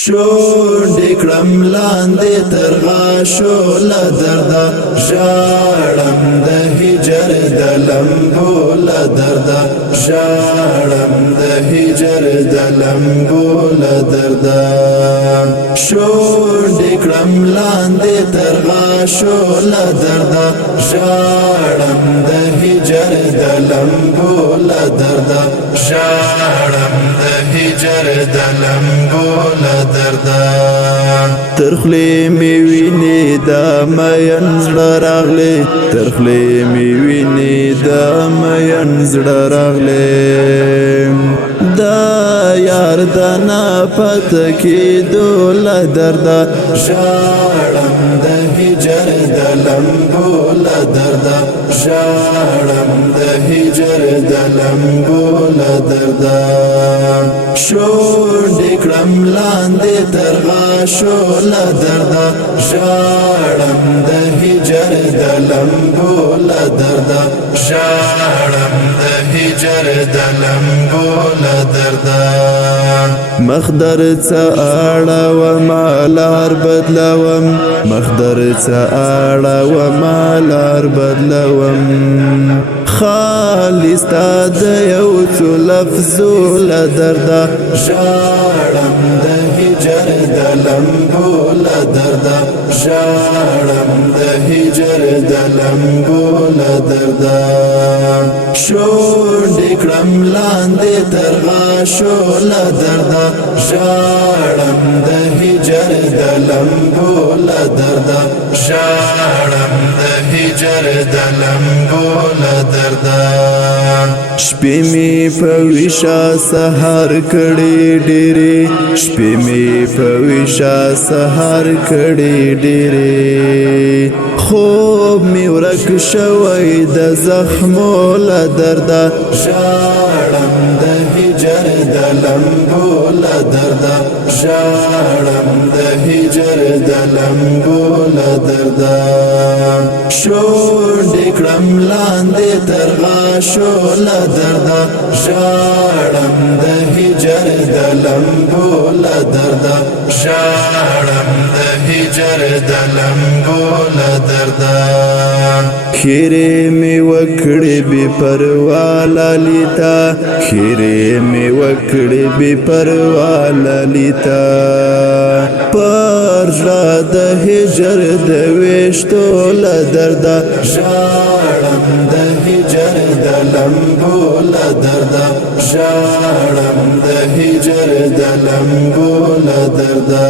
شونډې کړم لاندې تر غاشو له درده ژاړم د هجر د لمبو له درده ژاړم د هجر د لمبو له درده شونډې کړم لاندې تر غاشو له درده ژاړم د هجر د لمبو له درده ژاړم د هجر د لمبو له درده ترخلې مې وینې دا مین زړه راغلی ترخلې مې وینې دا مین زړه راغلی دا یار د ناپته کېدو له درده ژاړم د هجر د لمبو له درده ژاړم د هجر د لمبو له درده شونډې کړم لاندې تر غاشو له درده ژاړم د هجر د لمبو له درده ژاړم د هجر د لمبو له درده مخدر څه اړومه لار بدلوم مخدر څه اړومه لار بدلوم خالي ستا د یو څو لفظو له درده ژاړم د هجر د لمبو له درده ژاړم د هجر د لمبو له درده شونډې کړم لاندې تر غاشو له درده ژاړم د هجر د لمبو له درده ژاړم د هجر د لمبو له درده شپې مې په ویښه سهار کړې ډېرې شپې مې په ویښه سهار کړې ډېرې خوب مې ورک شوی د زخمو له درده ژاړم د هجر د لمبو له درده ژاړم د هجر د لمبو له درده شونډې کړم لاندې تر غاشو له درده ژاړم د هجر د لمبو له درده ژاړم د هجر د لمبو له درده خیرې مې وکړې بې پروا لالیتا خیرې مې وکړې بې پروا لالیتا پر زړه د هجر د ویشتو له درده ژاړم د هجر د لمبو له درده ژاړم د هجر د لمبو له درده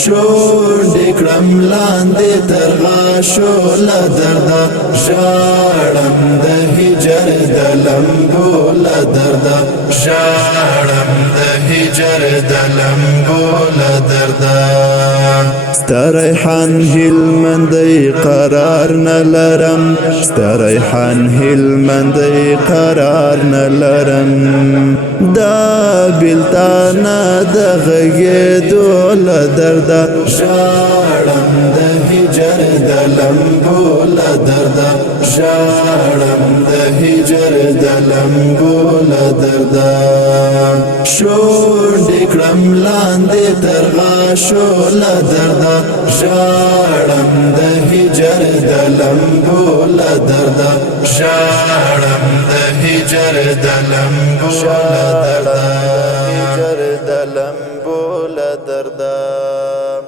شونډې کړم لاندې تر غاشو له درده ژاړم د هجر د لمبو له درده ژاړم د هجر د لمبو له درده ستا ریحان هلمندی قرار نه لرم ستا ریحان هلمندی قرار نه لرم دا بېلتانه د غږېدو له درده ژاړم د هجر د لمبو له درده ژاړم د هجر د لمبو له درده شونډې کړم لاندې تر غاشو له درده ژاړم د هجر د لمبو له درده ژاړم د هجر د لمبو له درده هجر د لمبو له درده